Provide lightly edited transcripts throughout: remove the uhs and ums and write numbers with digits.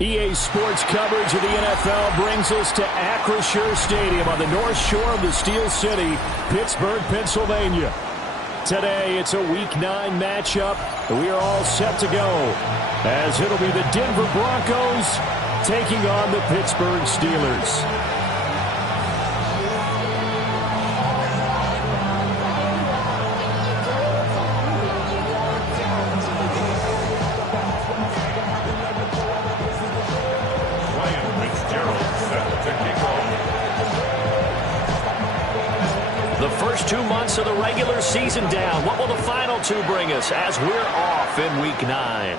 EA Sports coverage of the NFL brings us to Acrisure Stadium on the north shore of the Steel City, Pittsburgh, Pennsylvania. Today, it's a Week 9 matchup, and we are all set to go, as it'll be the Denver Broncos taking on the Pittsburgh Steelers. The first 2 months of the regular season down. What will the final 2 bring us as we're off in Week 9?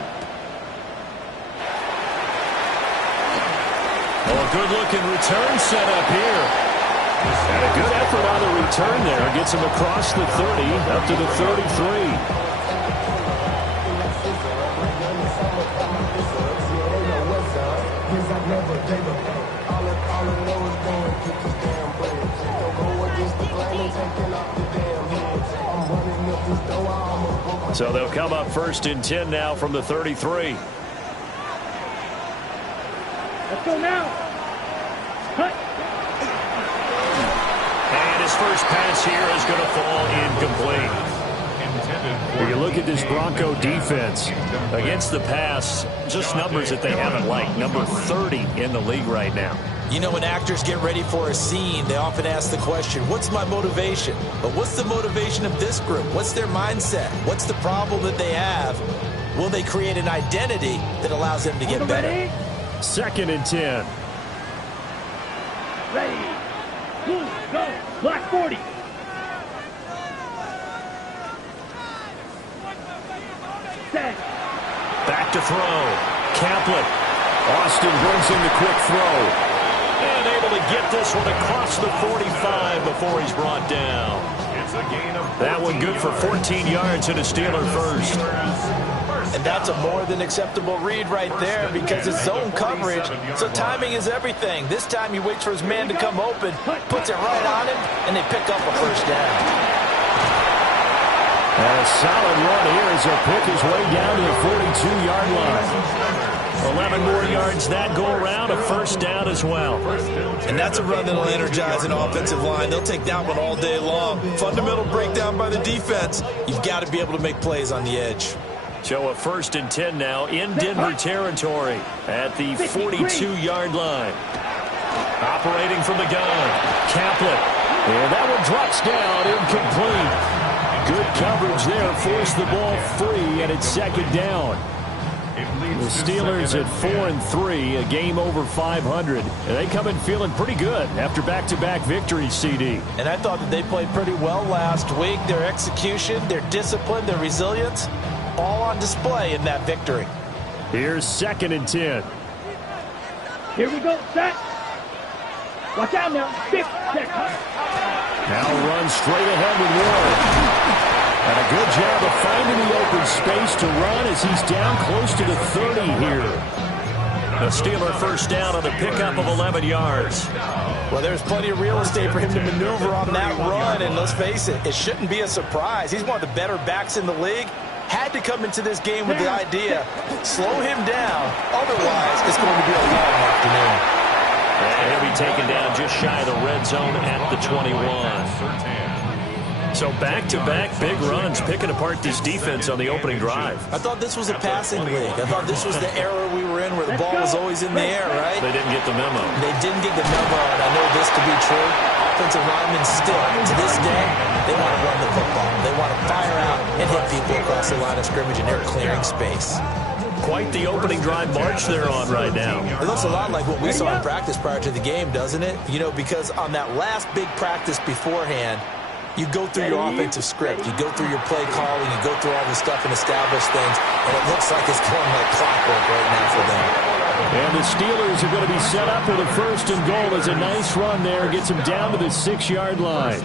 Oh, a good-looking return set up here. And a good effort on the return there. Gets him across the 30, up to the 33. So they'll come up 1st and 10 now from the 33. Let's go now. Cut. And his first pass here is going to fall incomplete. When you look at this Bronco defense against the pass, just numbers that they haven't liked. Number 30 in the league right now. You know, when actors get ready for a scene, they often ask the question, what's my motivation? But what's the motivation of this group? What's their mindset? What's the problem that they have? Will they create an identity that allows them to get better? 2nd and 10. Ready. Move. Go. Block 40. Set. Back to throw. Caplet. Austin brings in the quick throw. And able to get this one across the 45 before he's brought down. That one good for 14 yards and a Steeler first. And that's a more than acceptable read right there because it's zone coverage, so timing is everything. This time he waits for his man to come open, puts it right on him, and they pick up a first down. And a solid run here as he'll pick his way down to the 42-yard line. 11 more yards that go around, a first down as well. And that's a run that'll energize an offensive line. They'll take that one all day long. Fundamental breakdown by the defense. You've got to be able to make plays on the edge. So a 1st and 10 now in Denver territory at the 42-yard line. Operating from the gun, Caplet. And that one drops down, incomplete. Good coverage there, forced the ball free, and it's 2nd down. The Steelers at 4-3, a game over 500. And they come in feeling pretty good after back-to-back victories, CD. And I thought that they played pretty well last week. Their execution, their discipline, their resilience, all on display in that victory. Here's 2nd and 10. Here we go. Set. Watch out now. 6 seconds. Now run straight ahead with Ward. And a good job of finding the open space to run as he's down close to the 30 here. The Steeler first down on the pickup of 11 yards. Well, there's plenty of real estate for him to maneuver on that run, and let's face it, it shouldn't be a surprise. He's one of the better backs in the league. Had to come into this game with the idea, slow him down, otherwise it's going to be a long afternoon. And he'll be taken down just shy of the red zone at the 21. So back-to-back big runs, picking apart this defense on the opening drive. I thought this was a passing league. I thought this was the era we were in where the ball was always in the air, right? They didn't get the memo. They didn't get the memo, and I know this to be true. Offensive linemen still, to this day, they want to run the football. They want to fire out and hit people across the line of scrimmage, and they're clearing space. Quite the opening drive march they're on right now. It looks a lot like what we saw in practice prior to the game, doesn't it? You know, because on that last big practice beforehand, you go through your offensive script, you go through your play calling, you go through all the stuff and establish things, and it looks like it's going like clockwork right now for them. And the Steelers are going to be set up with a 1st and goal as a nice run there. Gets them down to the 6-yard line.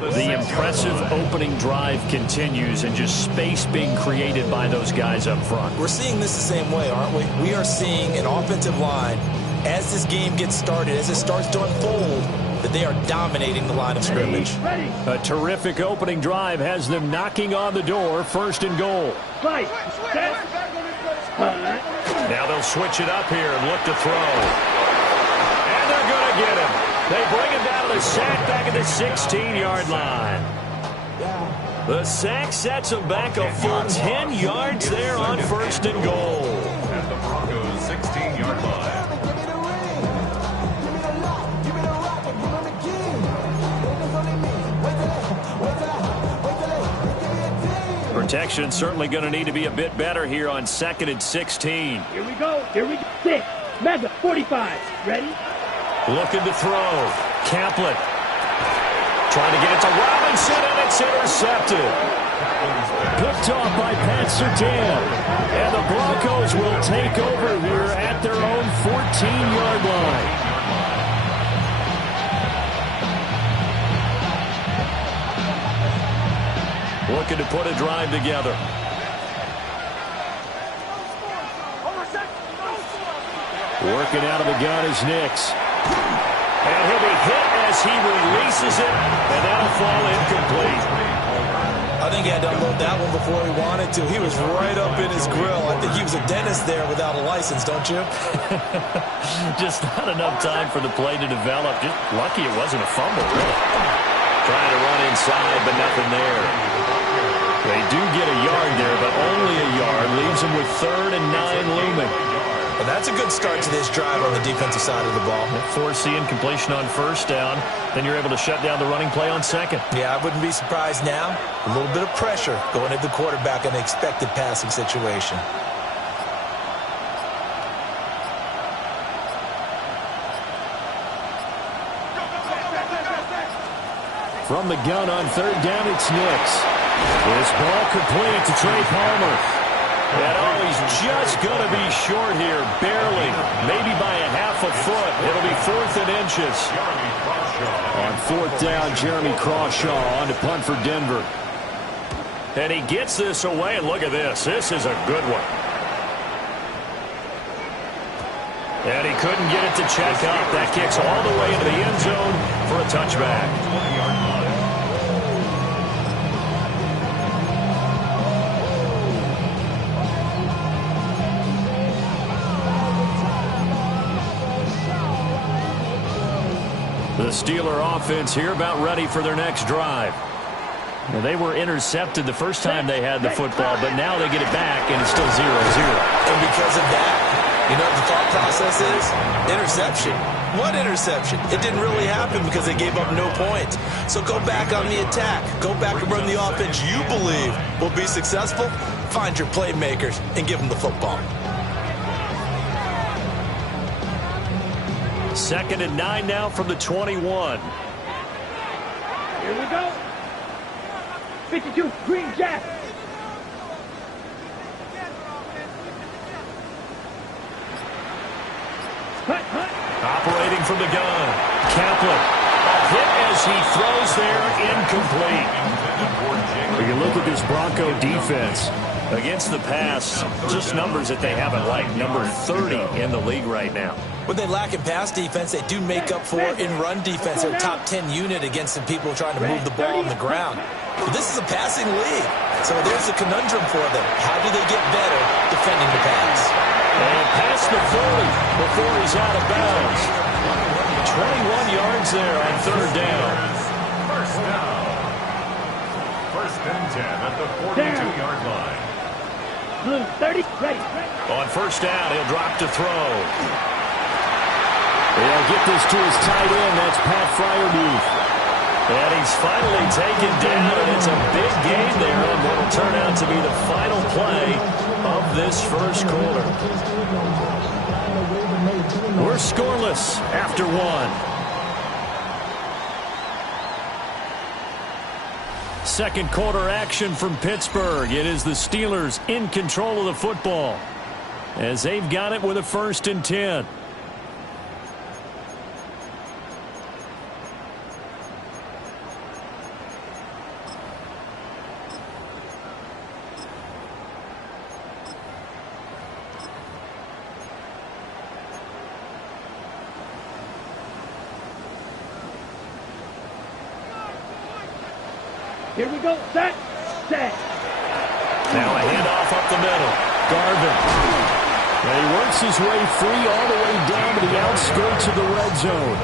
The impressive opening drive continues and just space being created by those guys up front. We're seeing this the same way, aren't we? We are seeing an offensive line, as this game gets started, as it starts to unfold, that they are dominating the line of scrimmage. A terrific opening drive has them knocking on the door. 1st and goal. Right. Set. Now they'll switch it up here and look to throw. And they're going to get him. They bring him down to the sack back at the 16-yard line. The sack sets him back a full 10 yards there on 1st and goal. At the Broncos' 16-yard line. Protection certainly going to need to be a bit better here on 2nd and 16. Here we go. Here we go. 6. Mega. 45. Ready? Looking to throw. Caplet. Trying to get it to Robinson, and it's intercepted. Picked off by Pat Surtain. And the Broncos will take over here at their own 14-yard line. Looking to put a drive together. Working out of the gun is Nix. And he'll be hit as he releases it, and that'll fall incomplete. I think he had to unload that one before he wanted to. He was right up in his grill. I think he was a dentist there without a license, don't you? Just not enough time for the play to develop. Just lucky it wasn't a fumble, really. Trying to run inside, but nothing there. They do get a yard there, but only a yard. Leaves them with 3rd and 9 looming. And that's a good start to this drive on the defensive side of the ball. Force the incompletion on 1st down. Then you're able to shut down the running play on 2nd. Yeah, I wouldn't be surprised now. A little bit of pressure going at the quarterback in the expected passing situation. From the gun on 3rd down, it's Nix. This ball complete to Trey Palmer. And he's just going to be short here, barely, maybe by a half a foot. It'll be 4th and inches. On 4th down, Jeremy Crawshaw on to punt for Denver. And he gets this away, and look at this. This is a good one. And he couldn't get it to check up. That kicks all the way into the end zone for a touchback. The Steeler offense here about ready for their next drive. Now, they were intercepted the first time they had the football, but now they get it back, and it's still 0-0. And because of that, you know what the thought process is? Interception. What interception? It didn't really happen because they gave up no points. So go back on the attack. Go back and run the offense you believe will be successful. Find your playmakers and give them the football. 2nd and 9 now from the 21. Here we go. 52, Green Jack. Hunt. Operating from the gun. Caplet. A hit as he throws there, incomplete. When you look at this Bronco defense against the pass, just numbers that they haven't liked. Number 30 in the league right now. When they lack in pass defense, they do make up for in run defense. They're a top 10 unit against the people trying to move the ball on the ground. But this is a passing league, so there's a conundrum for them. How do they get better defending the pass? And past the 40 before he's out of bounds. 21 yards there on 3rd down. First down. 1st and 10 at the 42-yard line. Blue, 30, ready. On 1st down, he'll drop to throw. They'll get this to his tight end. That's Pat Freiermuth. And he's finally taken down, and it's a big gain there on what will turn out to be the final play of this 1st quarter. We're scoreless after 1. 2nd quarter action from Pittsburgh. It is the Steelers in control of the football as they've got it with a 1st and 10. Here we go. Set. Now a handoff up the middle. Garvin. And he works his way free all the way down to the outskirts of the red zone.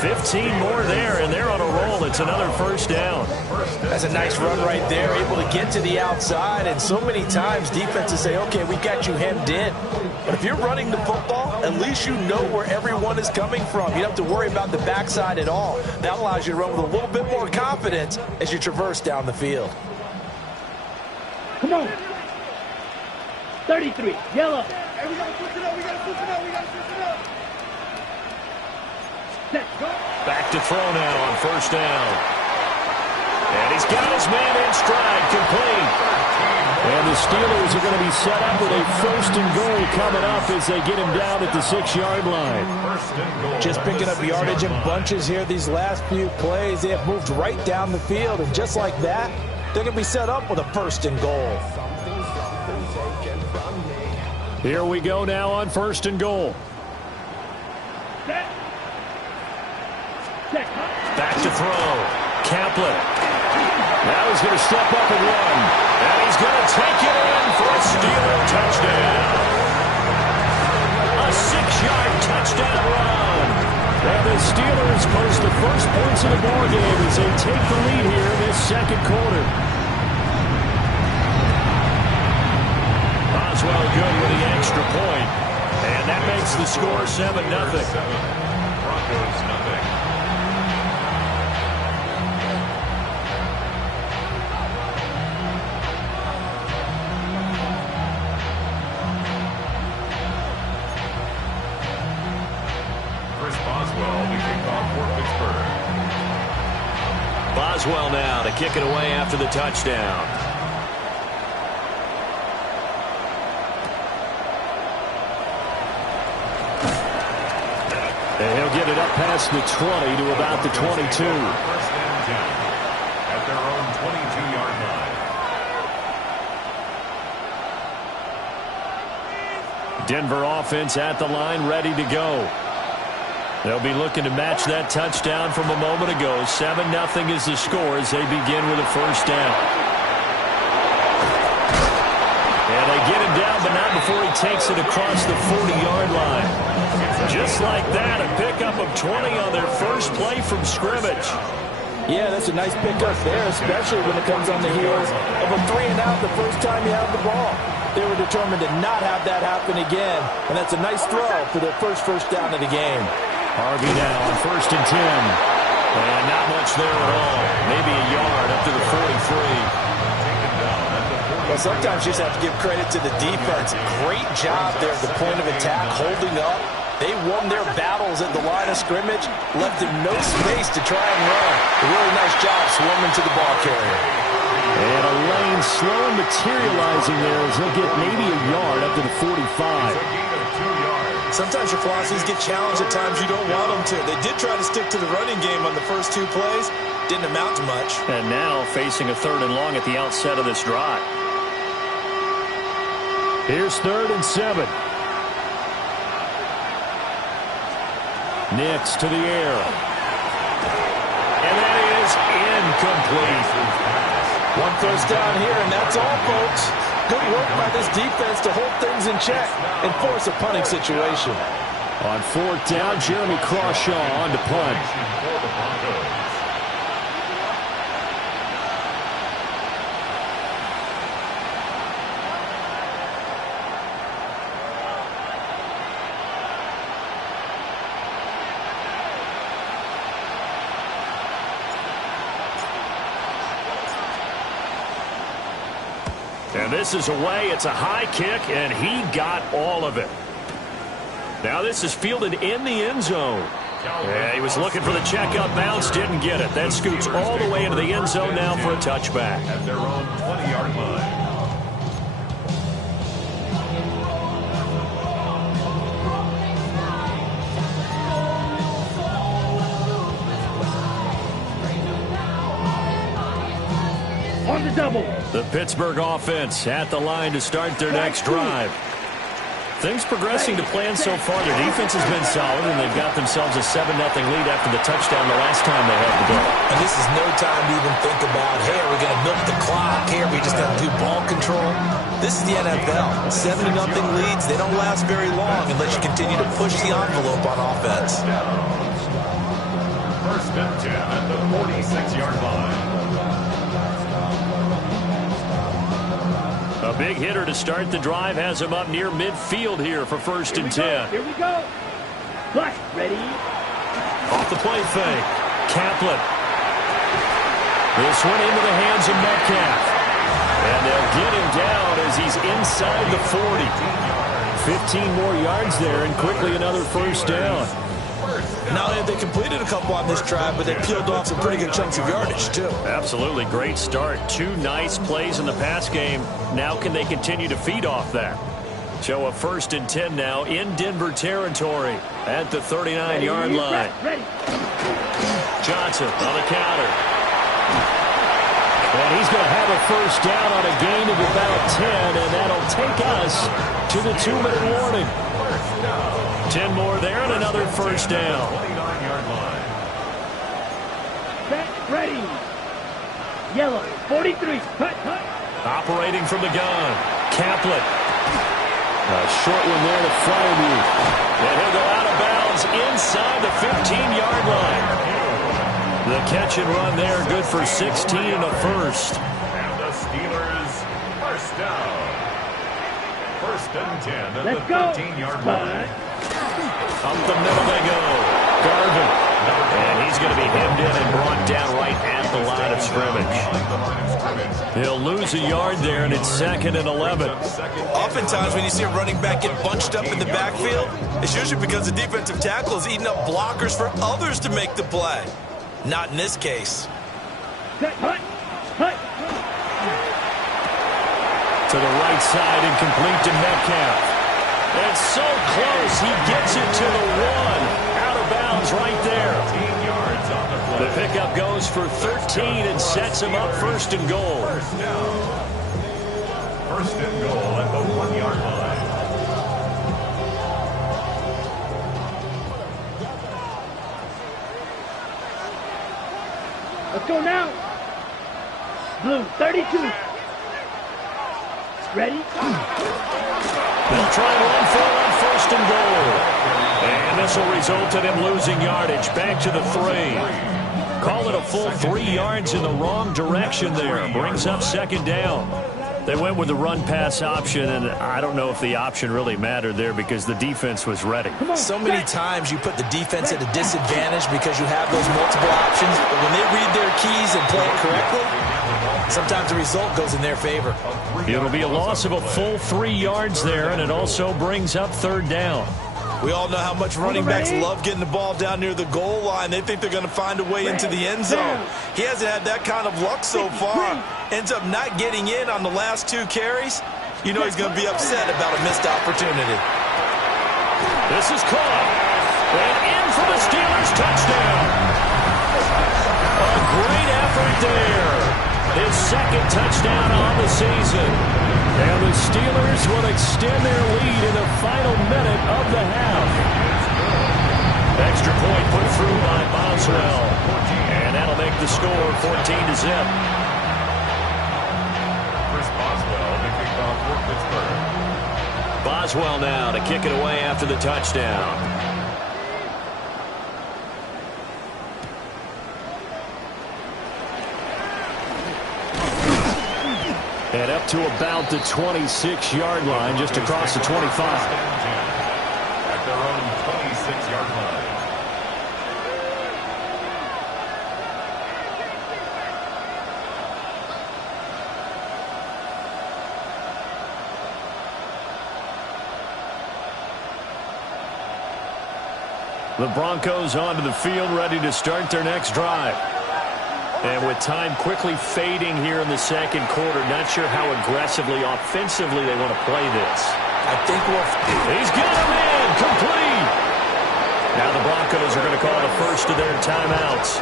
15 more there, and they're on a roll. It's another first down. That's a nice run right there, able to get to the outside. And so many times defenses say, okay, we got you hemmed in. But if you're running the football, at least you know where everyone is coming from. You don't have to worry about the backside at all. That allows you to run with a little bit more confidence as you traverse down the field. Come on. 33, yellow. Hey, we got to switch it up. We got to switch it up. We got to switch it up. Set, go. Back to throw now on first down. And he's got his man in stride, complete. And the Steelers are going to be set up with a first and goal coming up as they get him down at the 6-yard line. Just picking up yardage in bunches here these last few plays. They have moved right down the field, and just like that, they're going to be set up with a first and goal. Here we go now on first and goal. Set. Set. Back to throw. Kaplan. Now he's going to step up and run. And he's going to take it in for a Steeler touchdown. A 6-yard touchdown run. And the Steelers post the first points of the ball game as they take the lead here in this second quarter. Boswell good with the extra point. And that makes the score 7-0. Broncos nothing. Chris Boswell to kick off for Pittsburgh. Boswell now to kick it away after the touchdown. And he'll get it up past the 20 to about the 22. First and 10 at their own 22-yard line. Denver offense at the line, ready to go. They'll be looking to match that touchdown from a moment ago. 7-0 is the score as they begin with a first down. And they get him down, but not before he takes it across the 40-yard line. Just like that, a pickup of 20 on their first play from scrimmage. Yeah, that's a nice pickup there, especially when it comes on the heels of a 3-and-out the first time you have the ball. They were determined to not have that happen again, and that's a nice throw for their first down of the game. Harvey now on first and 10. And not much there at all. Maybe a yard up to the 43. Well, sometimes you just have to give credit to the defense. Great job there at the point of attack, holding up. They won their battles at the line of scrimmage, left them no space to try and run. A really nice job swarming to the ball carrier. And a lane slow materializing there as they'll get maybe a yard up to the 45. Sometimes your philosophies get challenged at times you don't want them to. They did try to stick to the running game on the first two plays. Didn't amount to much. And now facing a 3rd and long at the outset of this drive. Here's 3rd and 7. Nix to the air. And that is incomplete. One first down here, and that's all, folks. Good work by this defense to hold things in check and force a punting situation. On 4th down, Jeremy Crawshaw on to punt. And this is away. It's a high kick, and he got all of it. Now this is fielded in the end zone. Yeah, he was looking for the checkup bounce, didn't get it. That scoots all the way into the end zone now for a touchback. At their own 20-yard line. On the double. The Pittsburgh offense at the line to start their next drive. Things progressing to plan so far. Their defense has been solid, and they've got themselves a 7-0 lead after the touchdown the last time they had the ball. And this is no time to even think about, hey, are we going to milk the clock? Hey, are we just going to do ball control? This is the NFL. 7-0 leads, they don't last very long unless you continue to push the envelope on offense. First and 10 at the 46-yard line. A big hitter to start the drive has him up near midfield here for first and 10. Here we go. Flash, ready. Off the play fake. Kaplan. This one into the hands of Metcalf. And they'll get him down as he's inside the 40. 15 more yards there and quickly another first down. Not only have they completed a couple on this drive, but they peeled off some pretty good chunks of yardage, too. Absolutely great start. 2 nice plays in the pass game. Now can they continue to feed off that? So a first and 10 now in Denver territory at the 39-yard line. Johnson on the counter. And he's going to have a first down on a gain of about 10, and that'll take us to the 2-minute warning. 10 more there and another first down. 29-yard line. Set, ready. Yellow, 43. Cut. Operating from the gun. Kaplan. A short one there to Fryermuth. And he'll go out of bounds inside the 15-yard line. The catch and run there, good for 16 and a first. And the Steelers first down. First and 10 at Let's the go. 13-yard line. Up the middle they go. Garvin. And he's going to be hemmed in and brought down right at the line of scrimmage. He'll lose a yard there, and it's 2nd and 11. Oftentimes when you see a running back get bunched up in the backfield, it's usually because the defensive tackle is eating up blockers for others to make the play. Not in this case. Set, hut. To the right side and complete to Metcalf. And so close, he gets it to the 1. Out of bounds right there. 15 yards on the play. The pickup goes for 13 and sets him up first and goal. First down. First and goal at the 1-yard line. Let's go now. Blue, 32. Ready? They'll try and run for it on first and goal. And this will result in him losing yardage. Back to the 3. Call it a full 3 yards in the wrong direction there. Brings up second down. They went with the run-pass option, and I don't know if the option really mattered there because the defense was ready. So many times you put the defense at a disadvantage because you have those multiple options, but when they read their keys and play it correctly, sometimes the result goes in their favor. It'll be a loss of a full 3 yards there, and it also brings up third down. We all know how much running backs love getting the ball down near the goal line. They think they're going to find a way into the end zone. He hasn't had that kind of luck so far. Ends up not getting in on the last 2 carries. You know he's going to be upset about a missed opportunity. This is caught. And in for the Steelers touchdown. A great effort there. His 2nd touchdown on the season. And the Steelers will extend their lead in the final minute of the half. Extra point put through by Boswell. And that'll make the score 14-0. Chris Boswell, the kickoff for Pittsburgh. Boswell now to kick it away after the touchdown. And up to about the 26-yard line, just across the 25. At their own 26-yard line. The Broncos onto the field, ready to start their next drive. And with time quickly fading here in the second quarter, not sure how aggressively, offensively they want to play this. I think He's got him in, complete. Now the Broncos are going to call the first of their timeouts,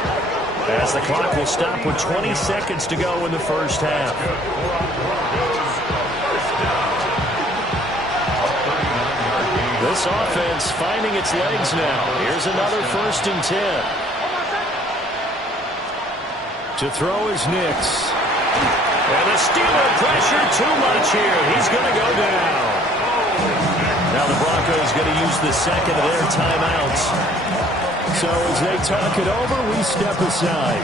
as the clock will stop with 20 seconds to go in the first half. This offense finding its legs now. Here's another 1st and 10. To throw is Nix. And the Steeler pressure too much here. He's going to go down. Now the Broncos going to use the second of their timeouts. So as they talk it over, we step aside.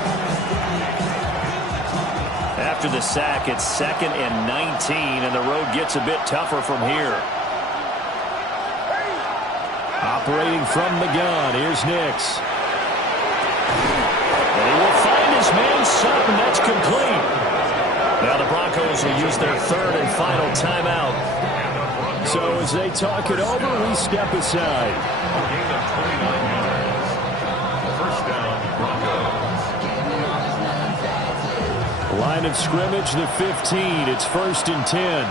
After the sack, it's 2nd and 19, and the road gets a bit tougher from here. Operating from the gun, here's Nix. And he will find his man Sutton. That's complete. Now the Broncos will use their 3rd and final timeout. So as they talk it over, we step aside. First down, Broncos. Line of scrimmage, the 15. It's 1st and 10.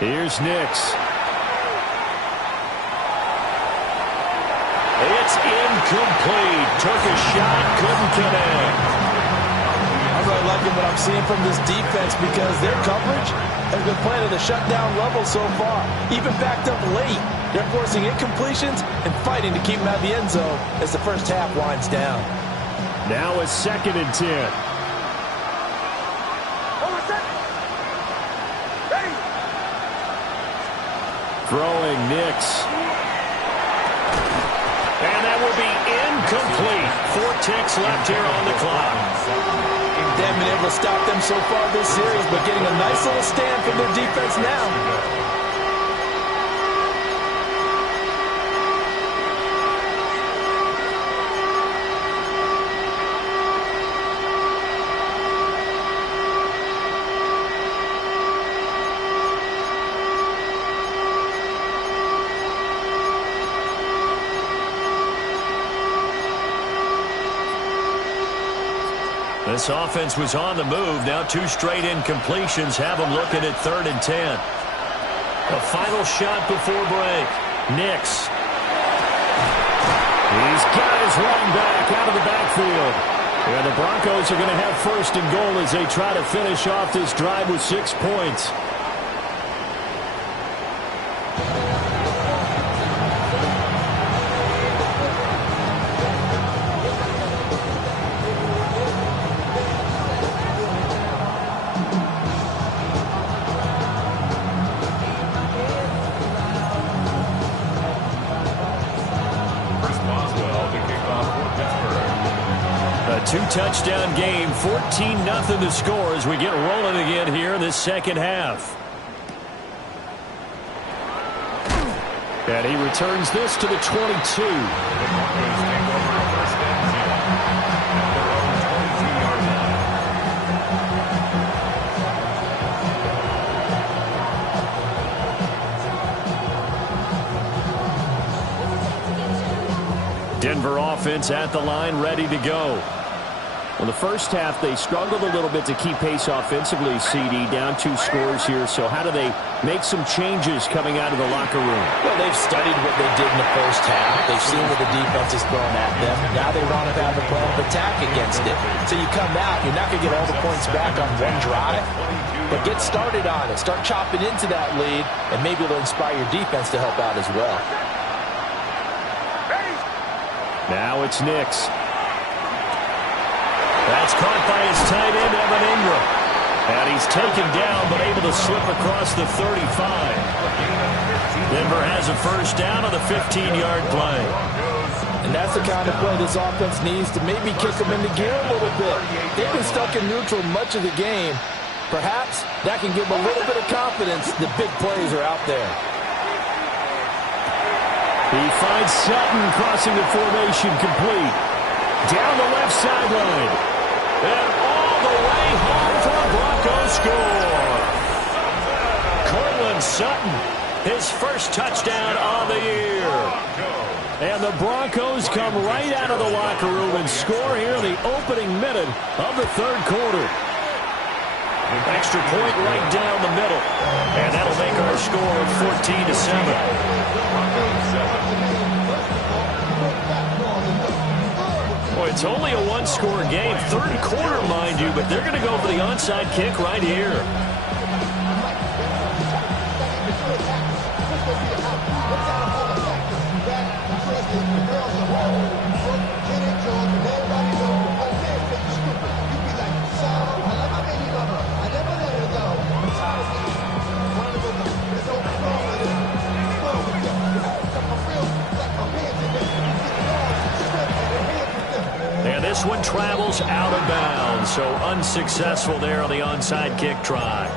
Here's Nix. It's incomplete. Took a shot, couldn't connect. I'm really liking what I'm seeing from this defense because their coverage has been playing at a shutdown level so far. Even backed up late, they're forcing incompletions and fighting to keep them out of the end zone as the first half winds down. Now a 2nd and 10. Throwing Nix. And that will be incomplete. 4 ticks left here on the clock. They haven't been able to stop them so far this series, but getting a nice little stand from their defense now. This offense was on the move. Now 2 straight incompletions have them looking at 3rd and 10. A final shot before break. Nix. He's got his running back out of the backfield. And the Broncos are going to have 1st and goal as they try to finish off this drive with 6 points. A 2-touchdown game, 14-0 the score as we get rolling again here in this second half. And he returns this to the 22. Denver offense at the line, ready to go. Well, the first half, they struggled a little bit to keep pace offensively, CD, down 2 scores here. So how do they make some changes coming out of the locker room? Well, they've studied what they did in the first half. They've seen what the defense is throwing at them. Now they want to have a plan of attack against it. So you come out, you're not going to get all the points back on one drive, but get started on it. Start chopping into that lead, and maybe it'll inspire your defense to help out as well. Now it's Nix. That's caught by his tight end, Evan Ingram. And he's taken down, but able to slip across the 35. Denver has a first down on the 15-yard play. And that's the kind of play this offense needs to maybe kick them into gear a little bit. They've been stuck in neutral much of the game. Perhaps that can give them a little bit of confidence that big plays are out there. He finds Sutton crossing the formation complete. Down the left sideline. And all the way home for a Broncos score. Courtland Sutton, his first touchdown on the year. And the Broncos come right out of the locker room and score here in the opening minute of the 3rd quarter. Extra point right down the middle. And that'll make our score 14-7. Boy, it's only a 1-score game. 3rd quarter, mind you, but they're going to go for the onside kick right here. is out of bounds, so unsuccessful there on the onside kick try.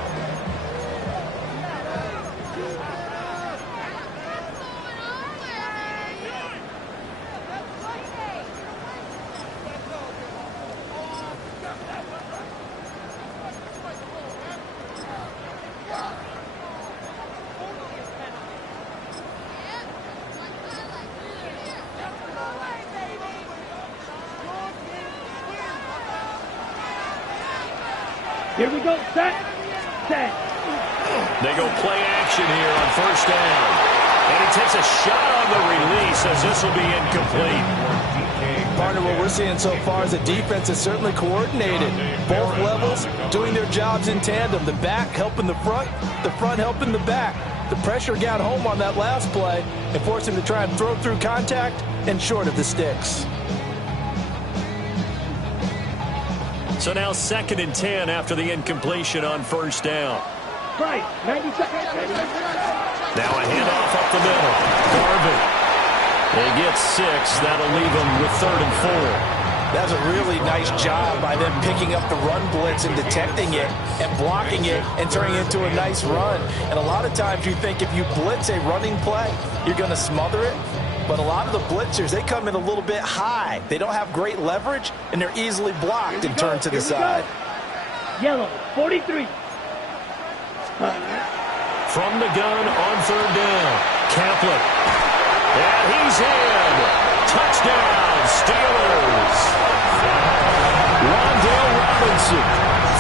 Here we go. Set. They go play action here on first down. And he takes a shot on the release as this will be incomplete. Partner, what we're seeing so far is the defense is certainly coordinated. Both levels doing their jobs in tandem. The back helping the front helping the back. The pressure got home on that last play and forced him to try and throw through contact and short of the sticks. So now 2nd and 10 after the incompletion on first down. Right, 90 seconds. Now a handoff up the middle. Garvin. They get 6. That'll leave them with 3rd and 4. That's a really nice job by them picking up the run blitz and detecting it and blocking it and turning it into a nice run. And a lot of times you think if you blitz a running play, you're going to smother it. But a lot of the blitzers, they come in a little bit high. They don't have great leverage, and they're easily blocked and turned to the side. Yellow, 43. From the gun on 3rd down. Kaplan. And he's in. Touchdown, Steelers. Wan'Dale Robinson,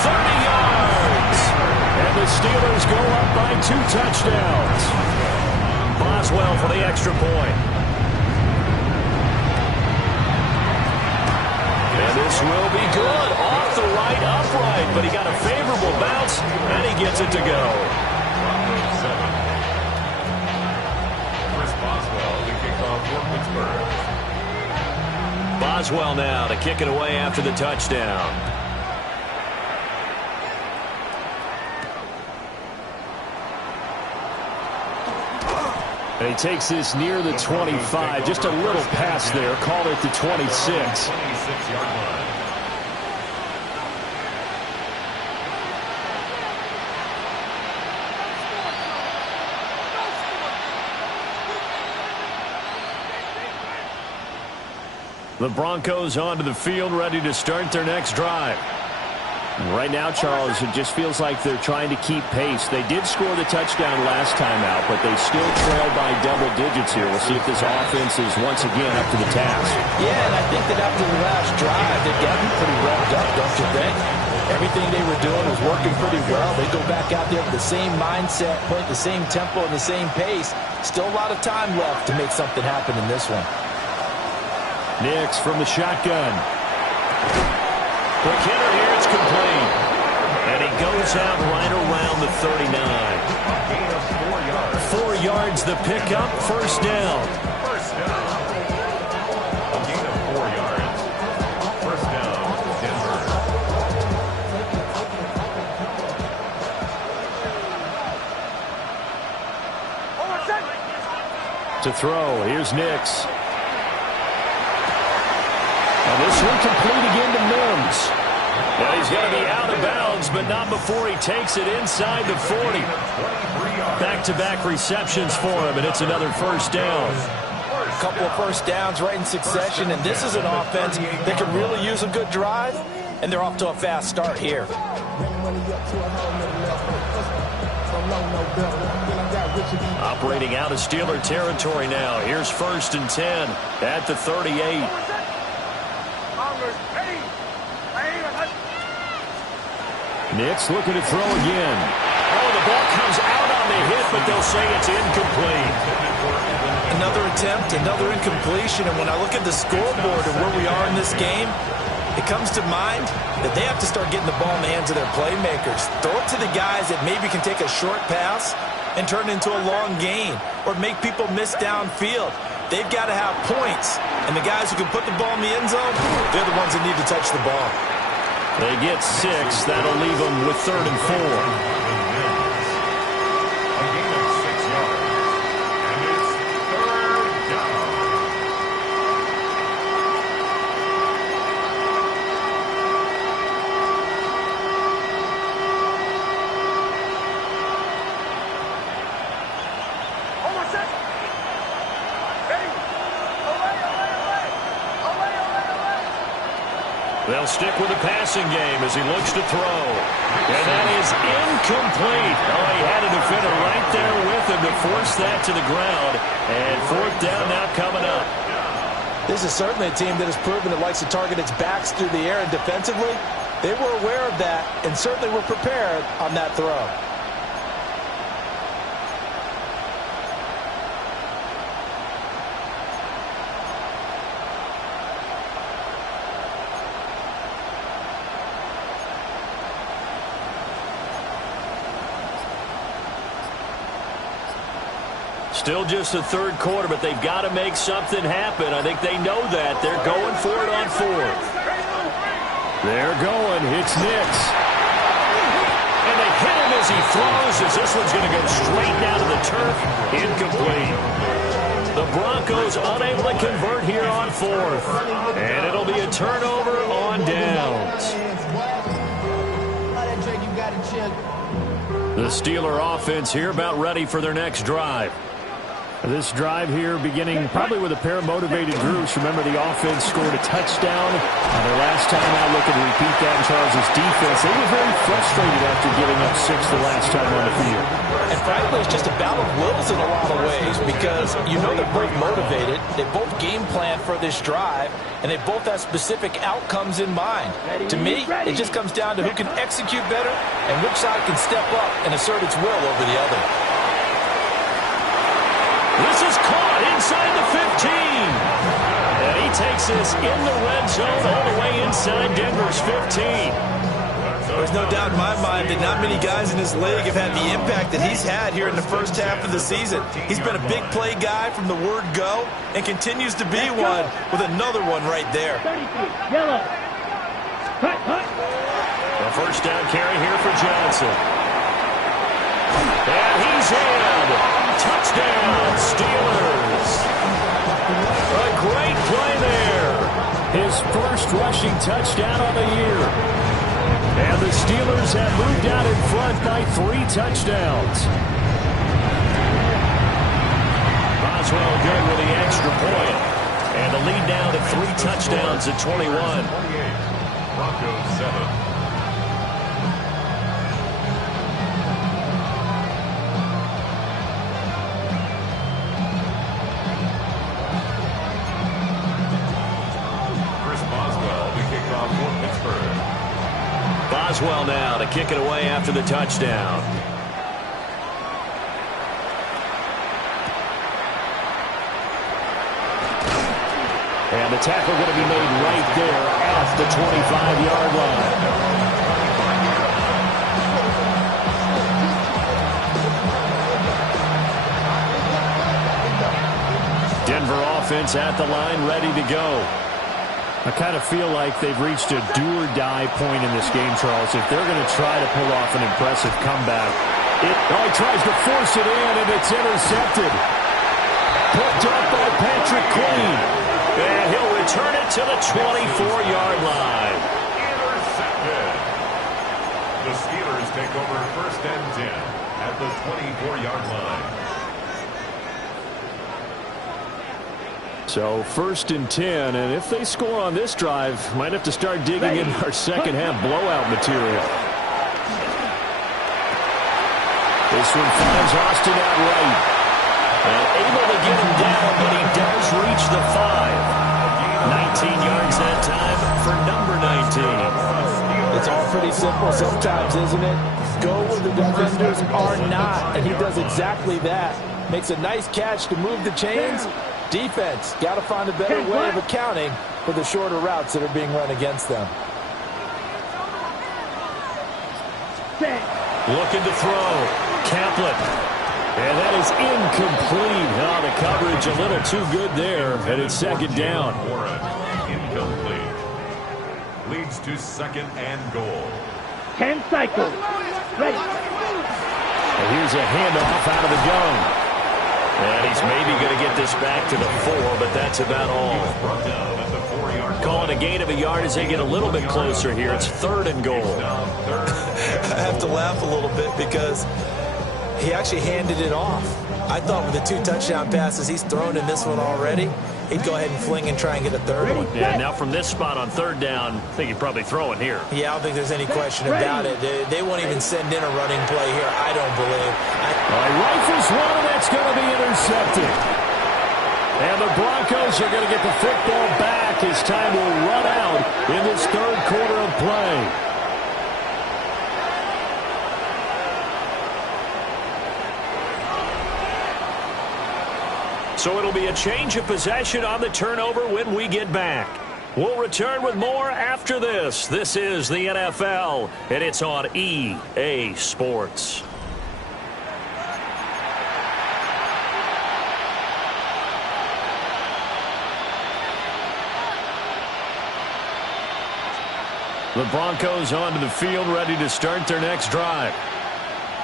30 yards. And the Steelers go up by 2 touchdowns. Boswell for the extra point. And this will be good. Off the right upright, but he got a favorable bounce, and he gets it to go. Chris Boswell to kick off for Pittsburgh. Boswell now to kick it away after the touchdown. And he takes this near the 25. Just a little pass there. Called it the 26. 26-yard line. The Broncos onto the field, ready to start their next drive. Right now, Charles, it just feels like they're trying to keep pace. They did score the touchdown last time out, but they still trail by double digits here. We'll see if this offense is once again up to the task. Yeah, and I think that after the last drive, they've gotten pretty revved up, don't you think? Everything they were doing was working pretty well. They go back out there with the same mindset, playing the same tempo and the same pace. Still a lot of time left to make something happen in this one. Nix from the shotgun. Quick hitter here, it's complete. And he goes out right around the 39. Gain of 4 yards. 4 yards the pickup, first down. First down. A gain of 4 yards. First down, Denver. To throw, here's Nix. And this one complete again to Mims. Well, he's going to be out of bounds, but not before he takes it inside the 40. Back-to-back receptions for him, and it's another first down. A couple of first downs right in succession, and this is an offense that can really use a good drive, and they're off to a fast start here. Operating out of Steeler territory now. Here's 1st and 10 at the 38. Nix looking to throw again. Oh, the ball comes out on the hit, but they'll say it's incomplete. Another attempt, another incompletion, and when I look at the scoreboard and where we are in this game, it comes to mind that they have to start getting the ball in the hands of their playmakers. Throw it to the guys that maybe can take a short pass and turn it into a long gain or make people miss downfield. They've got to have points, and the guys who can put the ball in the end zone, they're the ones that need to touch the ball. They get 6. That'll leave them with 3rd and 4. A gain of 6 yards. And it's 3rd down. They'll stick with the passing game as he looks to throw. And that is incomplete. Oh, he had a defender right there with him to force that to the ground. And fourth down now coming up. This is certainly a team that has proven it likes to target its backs through the air, and defensively, they were aware of that and certainly were prepared on that throw. Still just the third quarter, but they've got to make something happen. I think they know that. They're going for it on fourth. They're going. It's Nix. And they hit him as he throws, as this one's going to go straight down to the turf. Incomplete. The Broncos unable to convert here on fourth. And it'll be a turnover on downs. The Steeler offense here about ready for their next drive. This drive here beginning probably with a pair of motivated groups. Remember, the offense scored a touchdown. Their last time out, looking to repeat that in Charles' defense. They were very frustrated after giving up 6 the last time on the field. And frankly, it's just a battle of wills in a lot of ways because you know they're both motivated. They both game plan for this drive, and they both have specific outcomes in mind. To me, it just comes down to who can execute better and which side can step up and assert its will over the other. This is caught inside the 15. And he takes this in the red zone all the way inside Denver's 15. There's no doubt in my mind that not many guys in this league have had the impact that he's had here in the first half of the season. He's been a big play guy from the word go and continues to be one with another one right there. Yellow. Cut. A first down carry here for Johnson. And he's in. Touchdown, Steelers. A great play there. His first rushing touchdown on the year. And the Steelers have moved out in front by 3 touchdowns. Boswell good with the extra point. And the lead now to 3 touchdowns at 21. Broncos 7. Boswell now to kick it away after the touchdown. And the tackle going to be made right there at the 25-yard line. Denver offense at the line, ready to go. I kind of feel like they've reached a do-or-die point in this game, Charles. If they're going to try to pull off an impressive comeback, he tries to force it in, and it's intercepted. Picked up by Patrick Queen. And he'll return it to the 24-yard line. Intercepted. The Steelers take over first and 10 at the 24-yard line. So first and 10, and if they score on this drive, might have to start digging in our second half blowout material. This one finds Austin out right. And able to get him down, but he does reach the 5. 19 yards that time for number 19. It's all pretty simple sometimes, isn't it? Go where the defenders are not, and he does exactly that. Makes a nice catch to move the chains. Defense, got to find a better way of accounting for the shorter routes that are being run against them. Looking to throw. Kaplan. And that is incomplete. Oh, the coverage a little too good there. And it's second down. Incomplete. Leads to second and goal. 10 cycles. Ready. And here's a handoff out of the gun. And he's maybe going to get this back to the 4, but that's about all. Call it a gain of a yard as they get a little bit closer here. It's third and goal. I have to laugh a little bit because he actually handed it off. I thought with the 2 touchdown passes he's thrown in this one already, he'd go ahead and fling and try and get a third one. Yeah, now from this spot on third down, I think he'd probably throw it here. Yeah, I don't think there's any question about it. They won't even send in a running play here, I don't believe. Rifles one, and that's going to be intercepted. And the Broncos are going to get the football back as time will run out in this third quarter of play. So it'll be a change of possession on the turnover when we get back. We'll return with more after this. This is the NFL, and it's on EA Sports. The Broncos onto the field, ready to start their next drive.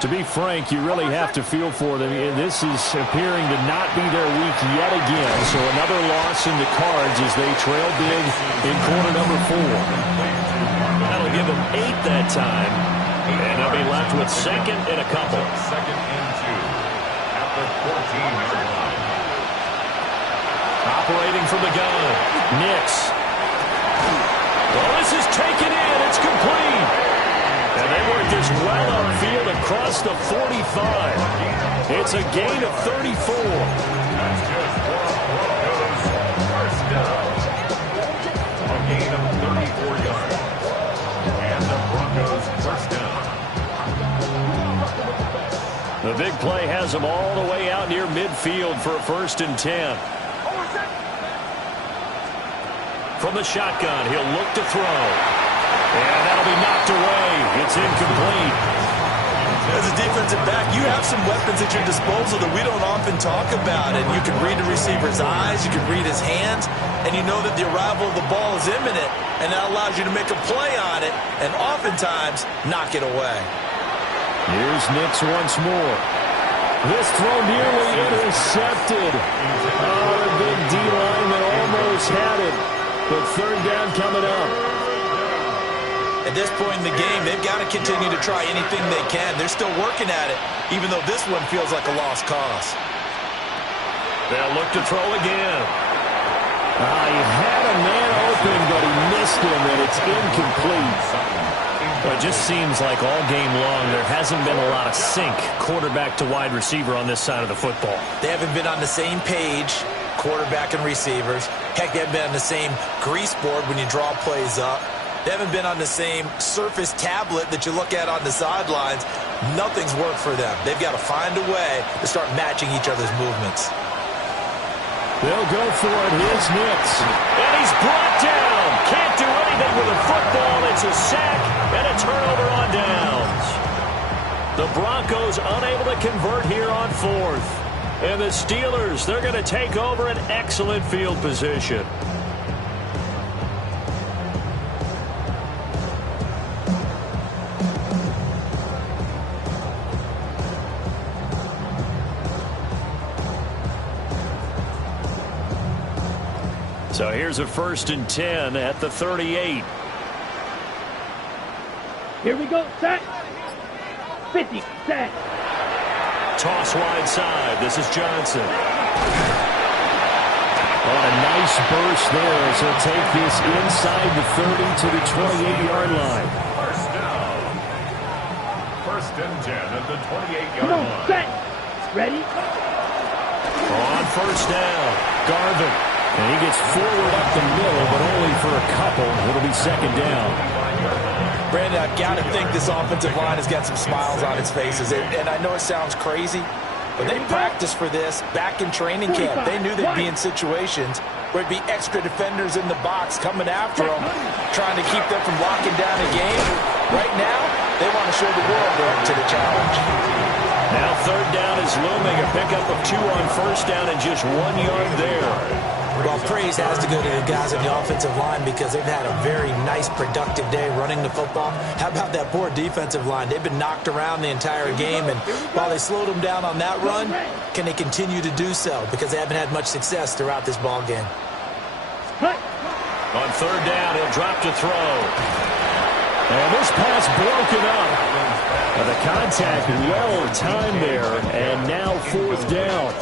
To be frank, you really have to feel for them. This is appearing to not be their week yet again. So another loss in the cards as they trail big in quarter number 4. That'll give them 8 that time. And they'll be left with second and a couple. Second and 2 at the 14-yard line. Operating from the gun. Nix. Well, this is taken in. It's complete. And they work this well upfield across the 45. It's a gain of 34. That's just one Broncos first down. A gain of 34 yards. And the Broncos first down. The big play has them all the way out near midfield for a 1st and 10. From the shotgun, he'll look to throw. And that'll be knocked away. It's incomplete. As a defensive back, you have some weapons at your disposal that we don't often talk about. And you can read the receiver's eyes, you can read his hands, and you know that the arrival of the ball is imminent, and that allows you to make a play on it and oftentimes knock it away. Here's Nix once more. This throw nearly intercepted. Oh, the big D-line that almost had it. But third down coming up. At this point in the game, they've got to continue to try anything they can. They're still working at it, even though this one feels like a lost cause. They'll look to throw again. He had a man open, but he missed him, and it's incomplete. Well, it just seems like all game long there hasn't been a lot of sync quarterback to wide receiver on this side of the football. They haven't been on the same page, quarterback and receivers. Heck, they haven't been on the same grease board when you draw plays up. They haven't been on the same surface tablet that you look at on the sidelines. Nothing's worked for them. They've got to find a way to start matching each other's movements. They'll go for it. Here's Nix. And he's brought down. Can't do anything with the football. It's a sack and a turnover on downs. The Broncos unable to convert here on 4th. And the Steelers, they're going to take over an excellent field position. So here's a 1st and 10 at the 38. Here we go, set. 50, set. Toss wide side. This is Johnson. Oh, a nice burst there as he'll take this inside the 30 to the 28-yard line. First down. 1st and 10 at the 28-yard Come on, line. set. Ready? On 1st down, Garvin. And he gets forward up the middle, but only for a couple. It'll be 2nd down. Brandon, I've got to think this offensive line has got some smiles on its faces. And I know it sounds crazy, but they practiced for this back in training camp. They knew they'd be in situations where it'd be extra defenders in the box coming after them, trying to keep them from locking down a game. Right now, they want to show the world they're up to the challenge. Now 3rd down is looming. A pickup of 2 on 1st down and just 1 yard there. Well, praise has to go to the guys on the offensive line because they've had a very nice, productive day running the football. How about that poor defensive line? They've been knocked around the entire game, and while they slowed them down on that run, can they continue to do so? Because they haven't had much success throughout this ball game. On 3rd down, he'll drop to throw. And this pass broken up. The contact well timed there, and now 4th down.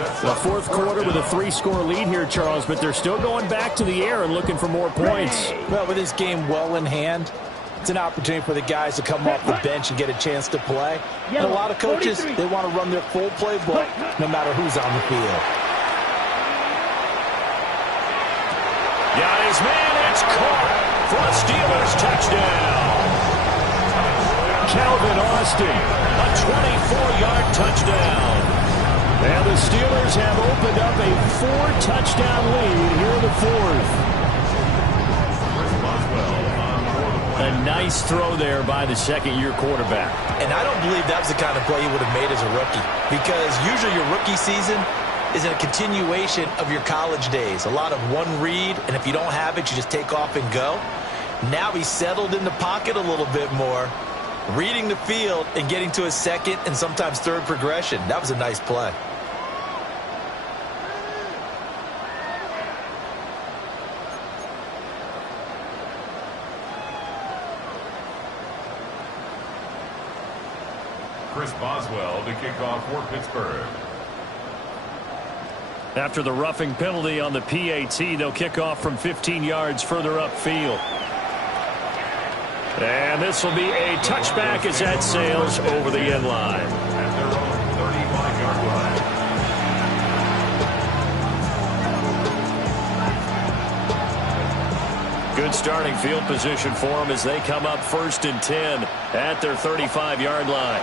The fourth quarter with a 3-score lead here, Charles, but they're still going back to the air and looking for more points. Well, with this game well in hand, it's an opportunity for the guys to come off the bench and get a chance to play. And a lot of coaches, they want to run their full playbook no matter who's on the field. Got his man, it's caught for a Steelers touchdown. Calvin Austin, a 24-yard touchdown. And the Steelers have opened up a 4-touchdown lead here in the fourth. A nice throw there by the second-year quarterback. And I don't believe that was the kind of play he would have made as a rookie, because usually your rookie season is a continuation of your college days. A lot of one read, and if you don't have it, you just take off and go. Now he's settled in the pocket a little bit more, reading the field and getting to his second and sometimes third progression. That was a nice play. Chris Boswell to kick off for Pittsburgh. After the roughing penalty on the PAT, they'll kick off from 15 yards further upfield. And this will be a touchback as that sails over the end line. At their own 35-yard line. Good starting field position for them as they come up 1st and 10 at their 35-yard line.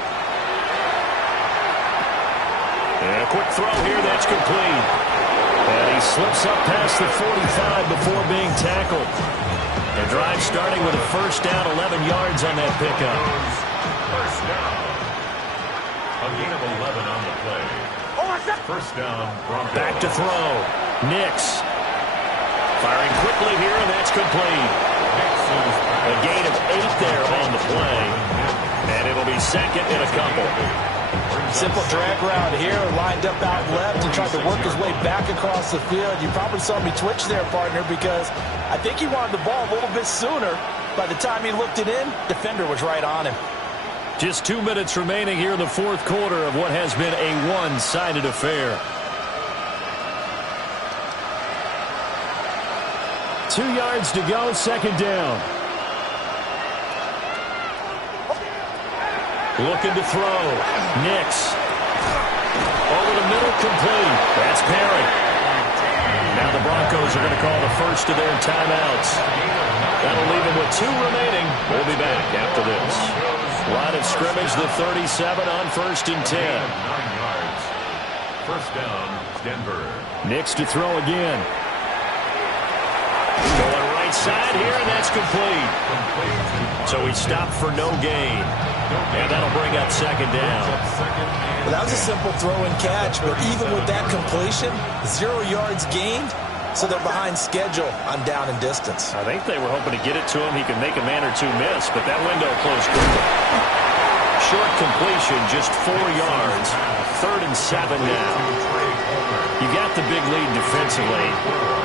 And a quick throw here, that's complete. And he slips up past the 45 before being tackled. The drive starting with a first down, 11 yards on that pickup. First down. A gain of 11 on the play. First down, Broncos. Back to throw. Nix. Firing quickly here, and that's complete. A gain of 8 there on the play. And it'll be second and a couple. Simple drag route here, lined up out left and tried to work his way back across the field. You probably saw me twitch there, partner, because I think he wanted the ball a little bit sooner. By the time he looked it in, defender was right on him. Just 2 minutes remaining here in the fourth quarter of what has been a one-sided affair. 2 yards to go, second down. Looking to throw. Nix. Over the middle, complete. That's Perry. Now the Broncos are going to call the first of their timeouts. That'll leave them with 2 remaining. We'll be back after this. Line of scrimmage, the 37 on 1st and 10. 9 yards. First down, Denver. Nix to throw again. Going right side here, and that's complete. So he stopped for no gain. And that'll bring up second down. Well, that was a simple throw and catch, but even with that completion, 0 yards gained, so they're behind schedule on down and distance. I think they were hoping to get it to him. He could make a man or two miss, but that window closed quickly. Short completion, just 4 yards. 3rd and 7 now. You got the big lead defensively.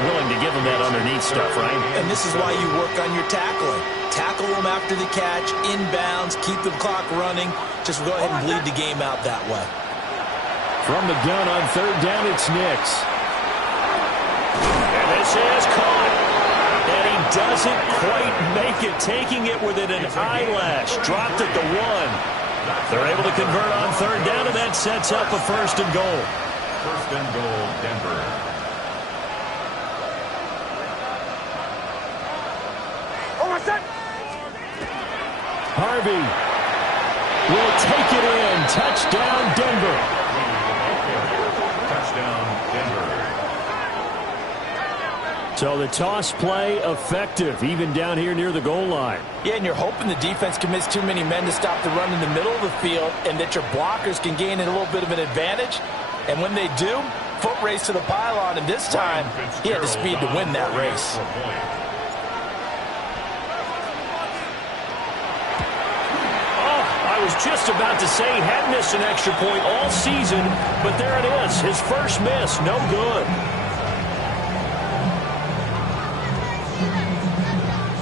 Willing to give them that underneath stuff, right? And this is why you work on your tackling. Tackle them after the catch, inbounds, keep the clock running. Just go ahead and bleed the game out that way. From the gun on 3rd down, it's Nix. And this is caught. And he doesn't quite make it, taking it within an eyelash. Dropped at the 1. They're able to convert on 3rd down, and that sets up a 1st and goal. 1st and goal, Denver. Harvey will take it in. Touchdown, Denver. Touchdown, Denver. So the toss play effective, even down here near the goal line. Yeah, and you're hoping the defense commits too many men to stop the run in the middle of the field and that your blockers can gain a little bit of an advantage. And when they do, foot race to the pylon, and this time he had the speed to win that race. I was just about to say he had missed an extra point all season, but there it is. His first miss, no good.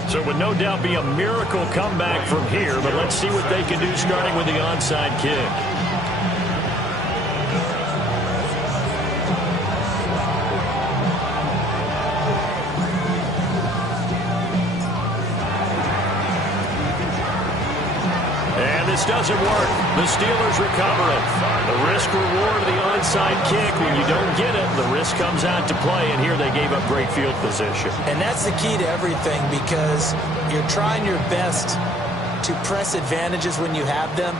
So it would no doubt be a miracle comeback from here, but let's see what they can do starting with the onside kick. this doesn't work. The Steelers recover it. The risk-reward of the onside kick. When you don't get it, the risk comes out to play, and here they gave up great field position. And that's the key to everything, because you're trying your best to press advantages when you have them,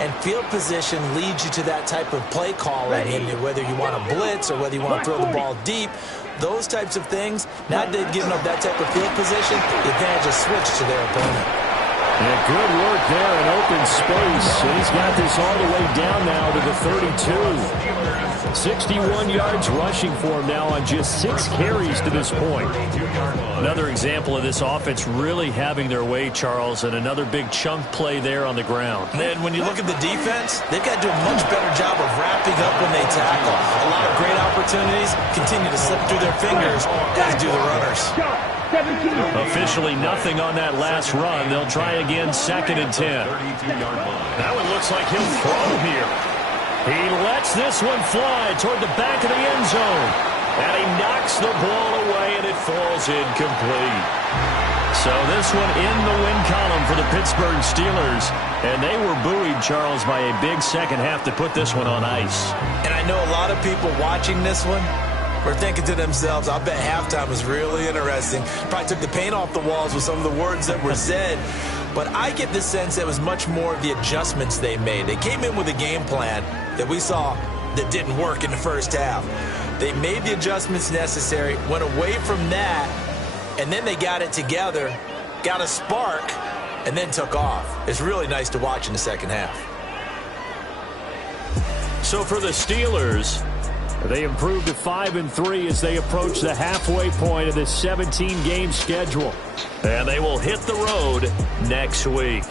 and field position leads you to that type of play calling, and whether you want to blitz or whether you want to throw the ball deep, those types of things. Now they've given up that type of field position, the advantage is switched to their opponent. Yeah, good work there in open space. And he's got this all the way down now to the 32. 61 yards rushing for him now on just 6 carries to this point. Another example of this offense really having their way, Charles, and another big chunk play there on the ground. And then when you look at the defense, they've got to do a much better job of wrapping up when they tackle. A lot of great opportunities continue to slip through their fingers as do the runners. Officially nothing on that last run. They'll try again, 2nd and 10. That one looks like he'll throw here. He lets this one fly toward the back of the end zone. And he knocks the ball away, and it falls incomplete. So this one in the win column for the Pittsburgh Steelers. And they were buoyed, Charles, by a big second half to put this one on ice. And I know a lot of people watching this one were thinking to themselves, I bet halftime was really interesting. Probably took the paint off the walls with some of the words that were said. But I get the sense it was much more of the adjustments they made. They came in with a game plan that we saw that didn't work in the first half. They made the adjustments necessary, went away from that, and then they got it together, got a spark, and then took off. It's really nice to watch in the second half. So for the Steelers, they improved to 5-3 as they approach the halfway point of this 17-game schedule. And they will hit the road next week.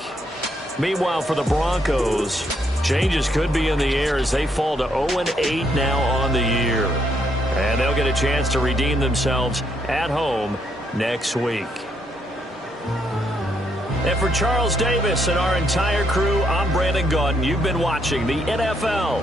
Meanwhile, for the Broncos, changes could be in the air as they fall to 0-8 now on the year. And they'll get a chance to redeem themselves at home next week. And for Charles Davis and our entire crew, I'm Brandon Gaudin. You've been watching the NFL